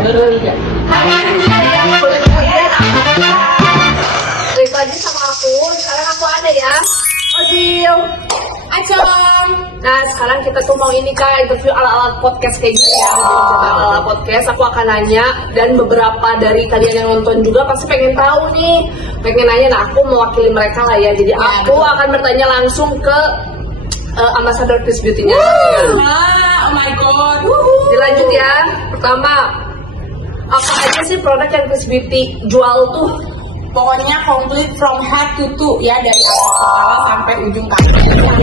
Iya. Balik lagi sama aku. Sekarang aku ada ya. Ozil. Acom. Nah, sekarang kita tuh mau ini Kak, interview ala-ala podcast kayak gitu ya. Jadi ala-ala podcast, aku akan nanya. Dan beberapa dari kalian yang nonton juga pasti pengen tahu nih. Pengen nanya, nah aku mewakili mereka lah ya. Jadi aku akan bertanya langsung ke Ambassador Chris Beauty-nya. Oh my god. Dilanjut ya. Pertama, apa aja sih produk yang Chris Beauty jual tuh? Pokoknya komplit from head to toe ya, dari atas kepala sampai ujung kaki. Dalam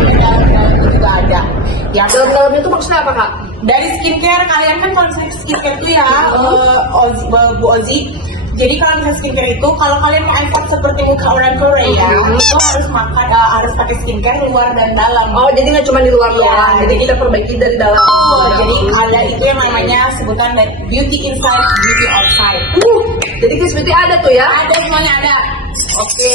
itu juga ada. Ya, Dalam itu maksudnya apa Kak? dari skincare, kalian kan konsep skincare tuh ya, Bu Ozi. Jadi kalau misalnya skincare itu, kalau kalian mau effort seperti muka orang Korea, itu harus makan, harus pakai skincare luar dan dalam. Oh, jadi nggak cuma di luar Iya, doang. Jadi kita perbaiki dari dalam. Jadi ada itu yang namanya sebutan beauty inside, beauty outside. Jadi Chris Beauty ada tuh ya? Ada, semuanya ada. Oke.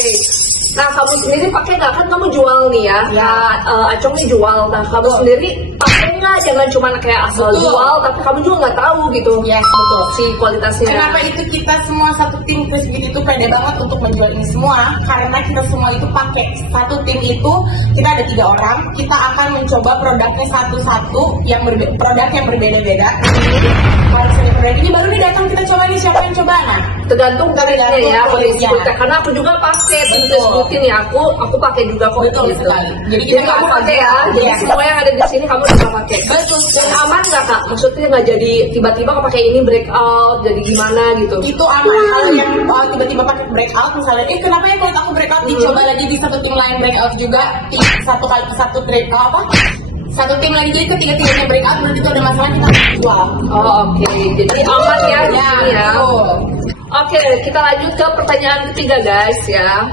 Nah, kamu sendiri pakai nggak? Kan kamu jual nih ya. Ya. Nah, Acong nih jual. Nah, kamu sendiri pakai nggak? Jangan cuma kayak asal Betul. jual, tapi kamu juga nggak tahu gitu. Yes, betul. Si kualitasnya. Kenapa itu kita semua satu tim Chris Beauty itu pede banget untuk menjual ini semua? Karena kita semua itu pakai satu tim itu, kita ada 3 orang. Kita akan mencoba produknya satu-satu, produk yang berbeda-beda. Kalau misalnya produk ini baru nih datang, kita coba nih, siapa yang coba? Nah, Tergantung kulitnya ya, kondisi kulitnya. kulitnya. Karena aku juga pakai Chris Betul. Beauty nih. Aku pakai juga kok. Betul gitu. sekali. Jadi Jadi kita kamu nggak pakai ya. asal- Jadi Iya. semua yang ada di sini kamu bisa pakai. betul. Dan aman nggak Kak? Maksudnya nggak jadi tiba-tiba pakai ini breakout, jadi gimana gitu? Itu aman. Kalau yang tiba-tiba pakai breakout misalnya, kenapa ya kulit aku breakout? Dicoba lagi di satu tim lain breakout juga, satu tim lagi, jadi ketiga-tiganya breakout, berarti itu ada masalah, kita harus jual. Oh, oke. Jadi aman ya di Ya, sini ya. betul. Oke, kita lanjut ke pertanyaan ketiga guys ya.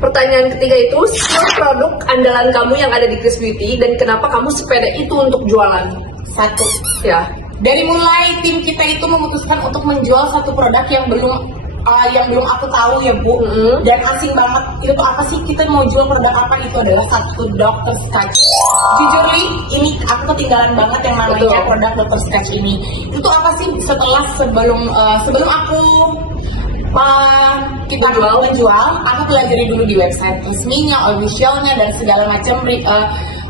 Pertanyaan ketiga itu, skill produk andalan kamu yang ada di Chris Beauty dan kenapa kamu sepeda itu untuk jualan? Satu. Ya. Dari mulai tim kita itu memutuskan untuk menjual satu produk yang belum aku tahu ya Bu, dan asing banget. Itu tuh apa sih, kita mau jual produk apa? Itu adalah satu Dr. Scratch. Jujur Li, ini aku ketinggalan banget yang namanya Betul. produk Dr. Scratch ini. Itu apa sih? Sebelum aku kita menjual, aku pelajari dulu di website resminya, officialnya, dan segala macam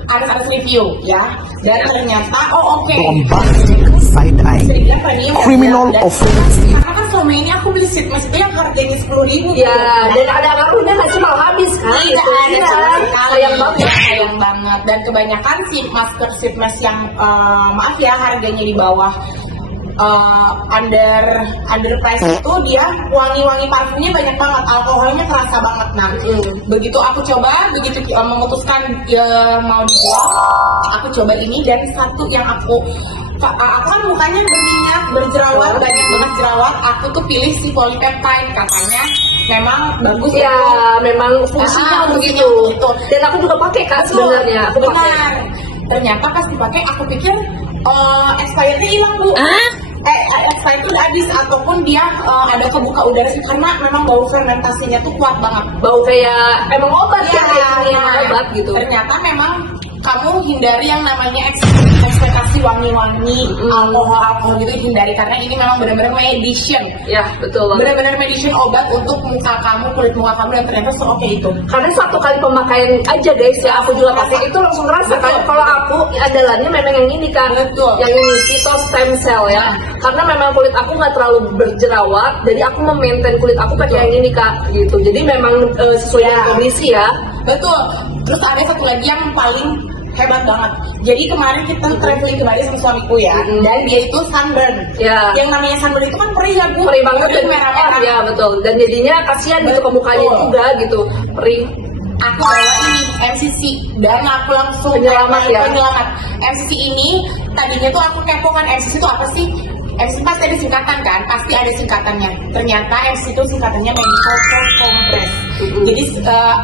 ada review ya. Dan ternyata Bombastic, side-eye, sehingga premium criminal dan offense. karena kan selama ini aku beli sheetmask itu yang harganya 10.000 Ya, dan ada ngaruhnya nggak sih malah habis kan? tidak ada Iya, sama sekali. sayang banget. Sayang banget. Dan kebanyakan sheetmask yang maaf ya, harganya di bawah under price itu, dia wangi-wangi parfumnya banyak banget, alkoholnya terasa banget. Nah, begitu aku coba, begitu memutuskan mau dijual, aku coba ini, dan satu yang aku kan mukanya berminyak, berjerawat, banyak bekas jerawat, aku tuh pilih si polypeptide, katanya memang bagus Ya, untuk memang fungsinya fungsinya begitu. begitu. Dan aku juga pakai kan sebenarnya. Aku pakai. Benar. Ternyata pas dipakai, aku pikir expirednya hilang Bu. Expired itu udah habis, ataupun dia ada kebuka udara sih, karena memang bau fermentasinya tuh kuat banget. Bau kayak emang obat ya, kayak nah, obat gitu. Ternyata memang kamu hindari yang namanya ekspektasi wangi-wangi, alkohol gitu, hindari, karena ini memang benar-benar medicine. Ya, betul banget. Benar-benar medicine, obat untuk muka kamu, kulit muka kamu, dan ternyata oke itu. Karena satu kali pemakaian aja guys ya, aku juga pakai itu langsung ngerasa kan. Betul. Kalau aku andalannya memang yang ini kan, Betul. yang ini Phyto Stem Cell ya. Karena memang kulit aku nggak terlalu berjerawat, jadi aku memaintain kulit aku pakai yang ini Kak, gitu. Jadi memang sesuai dengan kondisi ya. Betul. Terus ada satu lagi yang paling hebat banget. Jadi kemarin kita traveling ke Bali sama suamiku ya, dan dia itu sunburn. Ya. Yang namanya sunburn itu kan perih ya Bu. Perih banget dan merah-merah. ya betul. Dan jadinya kasihan gitu ke mukanya Betul. juga gitu, perih. Aku bawa ini MCC, dan aku langsung Penyelamat ya? Penyelamat. MCC ini tadinya tuh aku kepo kan, MCC itu apa sih? MCC pasti ada singkatan kan, pasti ada singkatannya. Ternyata MCC itu singkatannya Medical Cold Compress. Jadi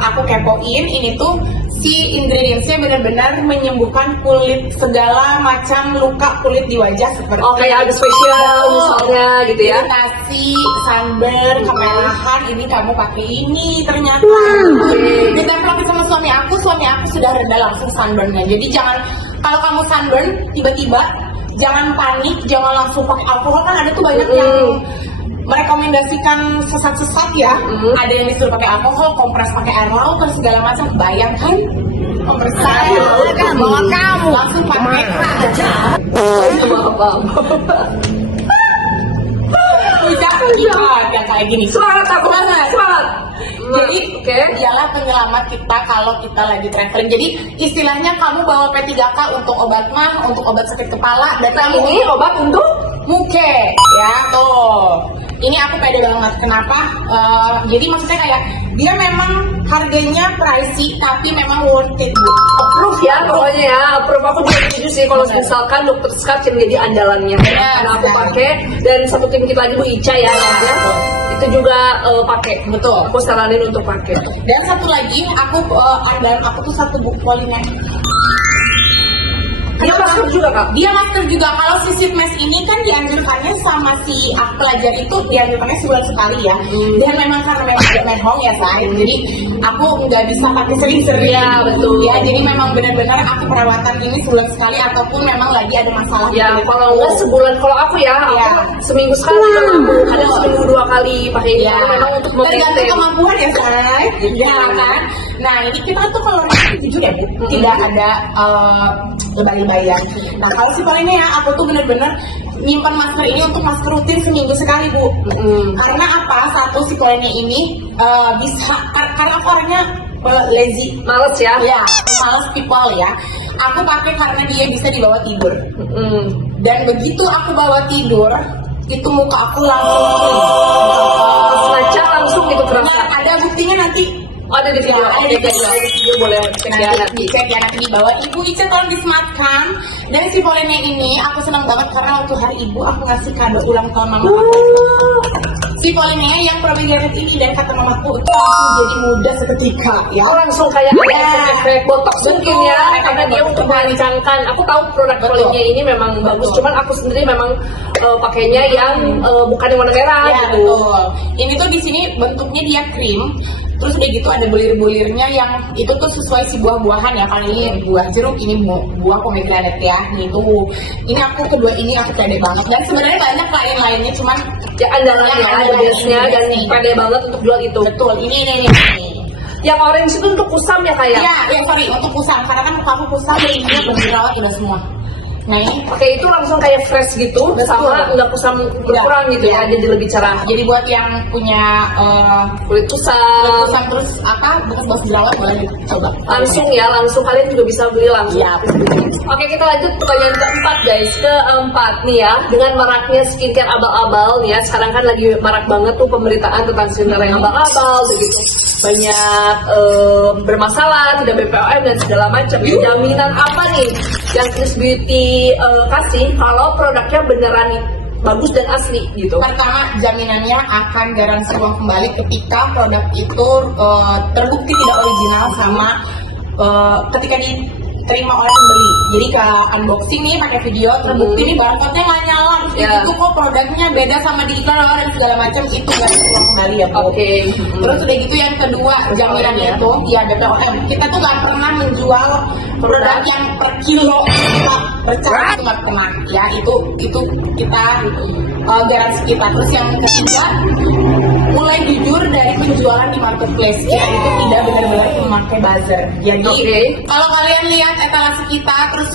aku kepoin, ini tuh si ingredientsnya benar-benar menyembuhkan kulit, segala macam luka kulit di wajah, seperti Kayak habis facial misalnya gitu ya. iritasi, sunburn, kemerahan, ini kamu pakai ini ternyata. Kita pakai sama suami aku sudah reda langsung sunburnnya. Jadi jangan, kalau kamu sunburn tiba-tiba jangan panik, jangan langsung pakai alkohol. Kan ada tuh banyak yang merekomendasikan sesat-sesat ya. Ada yang disuruh pakai alkohol, kompres pakai air laut dan segala macam. Bayangkan kompres air laut kamu langsung pakai aja. Apa? Udah kayak gini. Semangat aku, semangat. Jadi Oke. dialah penyelamat kita kalau kita lagi traveling. Jadi istilahnya kamu bawa P3K untuk obat mah, untuk obat sakit kepala, dan Nah, kamu ini obat untuk muke, ya tuh. Ini aku pede banget. Kenapa? Jadi maksudnya kayak dia memang harganya pricey, tapi memang worth it. Bu. approve ya, pokoknya ya. Approve, aku juga setuju sih kalau misalkan dokter Scott yang jadi andalannya. Karena aku pakai, dan satu tim kita lagi Bu Ica ya, namanya. Itu juga pakai. Betul. Aku saranin untuk pakai. Dan satu lagi, aku andalan aku tuh satu buku Polimex. Dia masker juga Kak? Dia masker juga. Kalau si Sitmes ini kan dianjurkannya sama si pelajar itu dianjurkannya sebulan sekali ya. Dan memang karena memang ada menhong ya say. Jadi aku nggak bisa pakai sering-sering. Ya, betul. Ya, jadi memang benar-benar aku perawatan ini sebulan sekali ataupun memang lagi ada masalah. Ya, gitu. kalau enggak sebulan, kalau aku ya, aku Ya. seminggu sekali, kalau aku ada seminggu 2 kali pakai ini. Ya, Karena memang untuk tergantung memaintain. kemampuan ya say. Ya kan. Nah ini kita tuh kalau jujur ya Bu, tidak ada lebay-lebayan. Nah kalau si Polina ya, aku tuh bener-bener nyimpan masker ini untuk masker rutin seminggu sekali Bu. Karena apa? Satu, si Polina ini bisa, karena aku orangnya lazy. Males ya? Ya, males people ya. Aku pakai karena dia bisa dibawa tidur. Dan begitu aku bawa tidur, itu muka aku langsung Sengaja langsung gitu terasa. Nah, ada buktinya nanti. Oh, ada di video. Ya, ada di Oke, video. ada di video, boleh cek ya nanti. Cek ya nanti di bawah. Ibu Ica tolong disematkan. Dan si Polene ini aku senang banget karena waktu hari ibu aku ngasih kado ulang tahun mama aku. Si Polene yang probiotik ini, dan kata mamaku itu langsung jadi muda seketika ya. Oh, langsung kayak ada Ya. efek botox mungkin Betul, ya, efek karena dia botox. untuk merancangkan. Aku tahu produk Betul. Polinya ini memang bagus, Betul. cuman aku sendiri memang pakainya yang bukan yang warna merah Ya gitu. betul. Ini tuh di sini bentuknya dia krim. Terus udah gitu ada bulir-bulirnya yang itu tuh sesuai si buah-buahan ya. Kali ini buah jeruk, ini buah pomegranate ya. Nih tuh. Ini aku kedua ini aku pede banget. Dan sebenarnya banyak lain-lainnya, cuman Ya andalannya, Yang ada andalan base-nya ini, dan base-nya. pede banget untuk jual itu. betul. Ini. Yang orange itu untuk kusam ya kayak. Iya, yang sorry untuk kusam karena kan muka aku kusam dan ini belum dirawat udah semua. Nah ini Pakai itu langsung kayak fresh gitu, Betul. sama nggak kusam berkurang gitu ya, jadi lebih cerah. jadi buat yang punya Kulit kusam. kusam terus apa bekas jerawat boleh coba. Langsung ya, langsung kalian juga bisa beli langsung. Iya. Oke, kita lanjut pertanyaan keempat guys. Keempat nih ya, dengan maraknya skincare abal-abal nih ya. Sekarang kan lagi marak banget tuh pemberitaan tentang skincare yang abal-abal begitu. Banyak bermasalah, tidak BPOM dan segala macam. Jaminan apa nih yang Chris Beauty kasih kalau produknya beneran bagus dan asli gitu? Pertama, jaminannya akan garansi uang kembali ketika produk itu terbukti tidak original sama ketika diterima oleh pembeli. Jadi ke unboxing nih pakai video terbukti nih barcode-nya nggak nyala, terus Ya. itu kok produknya beda sama di iklan dan segala macam, itu garansi uang kembali ya. Bu. Oke. Terus udah gitu yang kedua jaminan ya. itu ya BPOM. Kita tuh nggak pernah menjual produk yang per kilo kita bercak itu nggak pernah ya, itu kita garansi kita. Terus yang ketiga mulai jujur dari penjualan di marketplace ya, itu tidak benar-benar memakai buzzer. Jadi Oke. kalau kalian lihat etalase kita terus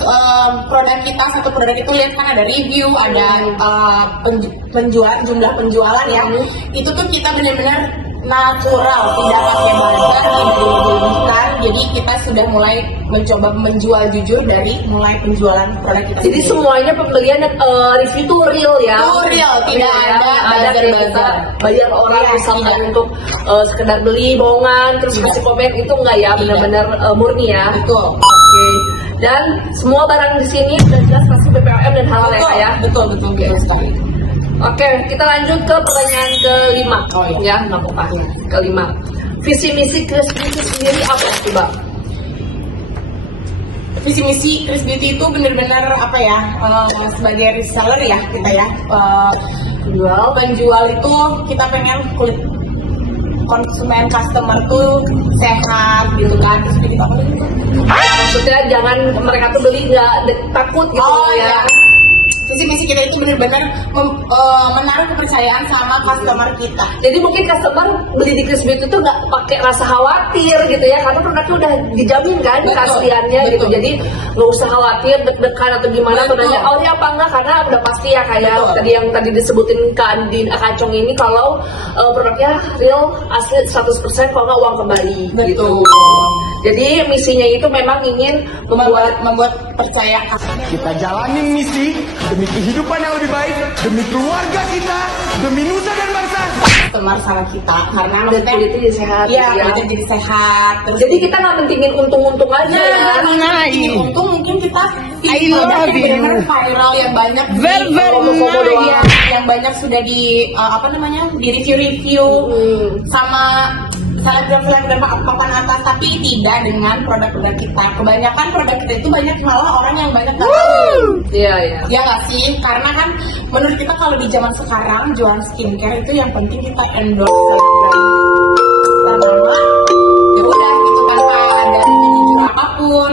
produk kita satu produk itu lihat kan ada review, ada penjual jumlah penjualan ya, itu tuh kita benar-benar natural, tidak pakai buzzer, tidak dilebih-lebihkan. Jadi kita sudah mulai mencoba menjual jujur dari mulai penjualan produk kita. Jadi sendiri. semuanya pembelian dan review tuh real ya. Oh, real, tidak ada kayak kita buzzer-buzzer. bayar orang Iya, misalkan tidak. untuk sekedar beli bohongan terus Tidak. kasih komen, itu enggak ya, benar-benar murni ya. Betul. Oke. Dan semua barang di sini udah jelas pasti BPOM dan halal ya. betul sekali. Oke, kita lanjut ke pertanyaan kelima. Oh, iya. Ya, nggak apa-apa. Kelima. Visi misi Chris Beauty sendiri apa coba? Visi misi Chris Beauty itu benar-benar apa ya, sebagai reseller ya kita ya, penjual itu kita pengen kulit konsumen customer tuh sehat gitu kan. Terus kita apa lagi? Maksudnya jangan mereka tuh beli nggak takut gitu Oh ya. ya, visi misi kita itu benar-benar menaruh kepercayaan sama customer kita. Jadi mungkin customer beli di Chris Beauty itu nggak pakai rasa khawatir gitu ya, karena produknya udah dijamin kan Betul, keasliannya gitu. betul. Jadi nggak usah khawatir deg-degan atau gimana, Betul. tanya oh ini apa enggak, karena udah pasti ya kayak Betul. tadi yang tadi disebutin Kak Andin Kacong ini kalau produknya real asli 100% kalau nggak uang kembali gitu. Jadi misinya itu memang ingin membuat percaya Kita jalanin misi demi kehidupan yang lebih baik, demi keluarga kita, demi nusa dan bangsa. customer sama kita karena dan kulitnya jadi sehat. Iya, ya. kulitnya jadi sehat. Terus Jadi kita nggak mentingin untung-untung aja ya. untung mungkin kita I produk love yang benar-benar you. viral yang banyak Very, very FOMO doang. ya, yang banyak sudah di di review sama selebgram papan atas, tapi tidak dengan produk-produk kita. Kebanyakan produk kita itu banyak malah orang yang banyak nggak tahu. Iya, iya. Ya nggak sih? Karena kan menurut kita kalau di zaman sekarang jualan skincare itu yang penting kita endorse selebgram ternama. Ya udah gitu tanpa ada jujur apapun.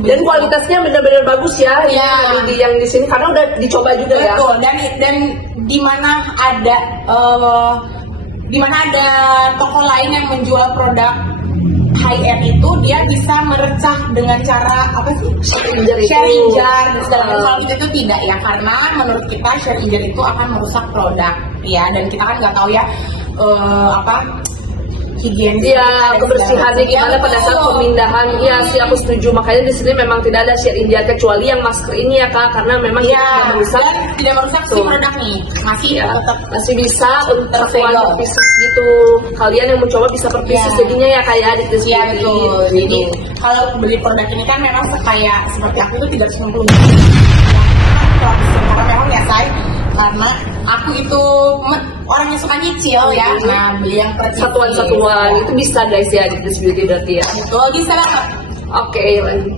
Dan kualitasnya benar-benar bagus ya. Iya. Yang di sini karena udah dicoba juga ya. Betul. Dan di mana ada toko lain yang menjual produk high end itu, dia bisa merecah dengan cara apa sih? Sharing jar itu. Sharing jar dan segala macam. Kalau itu tidak ya, karena menurut kita sharing jar itu akan merusak produk ya, dan kita kan nggak tahu ya higienis. Iya, kebersihannya gimana pada saat pemindahan. Iya sih, aku setuju. Makanya di sini memang tidak ada sharing jar kecuali yang masker ini ya Kak, karena memang Iya, tidak merusak. dan tidak merusak si Tuh. produk nih, masih Ya, tetap masih bisa untuk Tersegel. perpieces gitu. Kalian yang mencoba bisa perpieces Iya. jadinya ya kayak di Chris Iya Beauty. betul. Gitu. Jadi kalau beli produk ini kan memang kayak seperti aku itu 360 karena memang ya karena aku itu orang yang suka nyicil ya. Nah, beli yang per piece. Satuan-satuan itu bisa guys ya di Chris Beauty berarti ya. Betul, bisa banget. Oke, lanjut.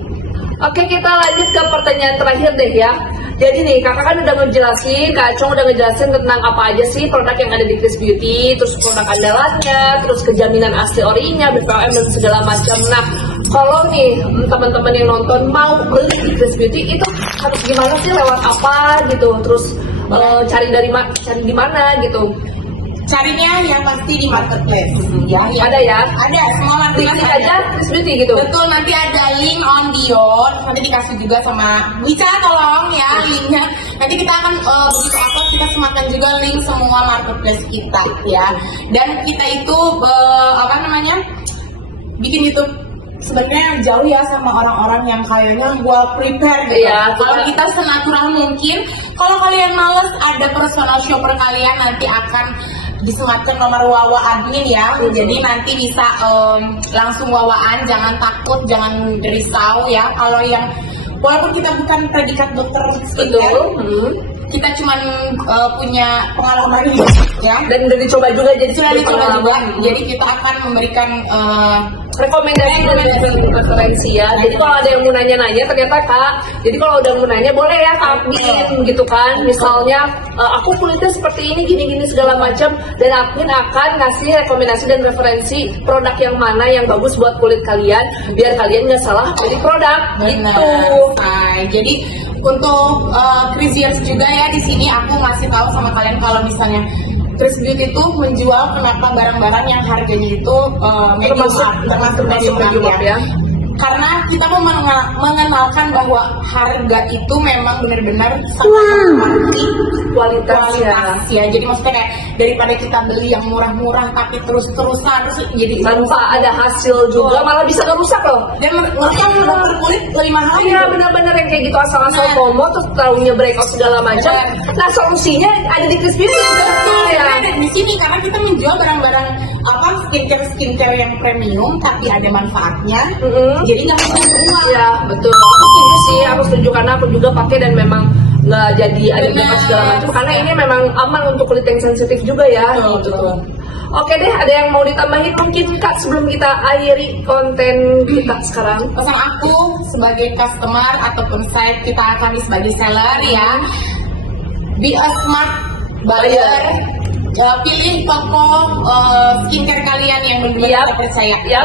Oke, kita lanjut ke pertanyaan terakhir deh ya. Jadi nih, kakak kan udah ngejelasin, Kak Acong udah ngejelasin tentang apa aja sih produk yang ada di Chris Beauty, terus produk andalannya, terus kejaminan asli orinya, BPOM dan segala macam. Nah, kalau nih teman-teman yang nonton mau beli di Chris Beauty itu harus gimana sih, lewat apa gitu, terus cari di mana gitu. Carinya yang pasti di marketplace. Ya, Ada ya? Ada, semua marketplace Klik ada. aja Chris Beauty gitu. Betul, nanti ada link on bio, nanti dikasih juga sama Wicca, tolong ya linknya. Nanti kita akan begitu upload kita semakan juga link semua marketplace kita ya. Dan kita itu bikin YouTube sebenarnya jauh ya sama orang-orang yang kayaknya well prepared gitu. Iya, Kalau kita senatural mungkin, kalau kalian males ada personal shopper kalian nanti akan disematkan nomor wawa admin ya. Jadi nanti bisa langsung wawaan, jangan takut, jangan risau ya. Kalau yang walaupun kita bukan predikat dokter skincare, kita cuman punya pengalaman ya. Dan udah dicoba juga jadi Sudah dicoba juga. pengalaman. Jadi kita akan memberikan rekomendasi dan referensi ya. Jadi kalau ada yang mau nanya-nanya ternyata Kak, jadi kalau udah mau nanya boleh ya Kak admin gitu kan. Misalnya aku kulitnya seperti ini gini-gini segala macam, dan admin akan ngasih rekomendasi dan referensi produk yang mana yang bagus buat kulit kalian biar kalian nggak salah pilih produk gitu. Jadi untuk Chris juga ya, di sini aku ngasih tahu sama kalian kalau misalnya Chris Beauty itu menjual kenapa barang-barang yang harganya itu termasuk medium ya. Karena kita mau mengenalkan bahwa harga itu memang benar-benar sangat Kualitas ya. Jadi maksudnya kayak daripada kita beli yang murah-murah tapi terus-terusan terus jadi Tanpa ada hasil juga malah bisa ngerusak loh. dan ngerusak dokter kulit lebih mahal. Iya benar-benar yang kayak gitu asal-asal Nah. FOMO terus taunya breakout segala macam. Nah solusinya ada di Chris Beauty. Betul ya. ada di sini karena kita menjual barang-barang skincare yang premium tapi ada manfaatnya. Jadi nggak bisa semua. Ya betul. Aku setuju sih, aku setuju karena aku juga pakai dan memang nggak jadi ada Benar. breakout segala macam karena ini memang aman untuk kulit yang sensitif juga ya. Betul. Oke deh, ada yang mau ditambahin mungkin Kak sebelum kita akhiri konten kita sekarang? Pesan aku sebagai customer ataupun saya kita akan sebagai seller ya, be a smart buyer. Pilih toko skincare kalian yang benar-benar terpercaya ya.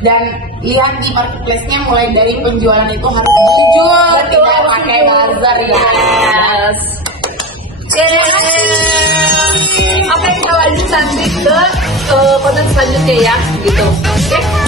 Dan lihat di marketplace-nya mulai dari penjualan itu harus jujur, tidak pakai buzzer ya. Yes. Oke. Oke, kita lanjut nanti ke konten selanjutnya ya, gitu. Oke.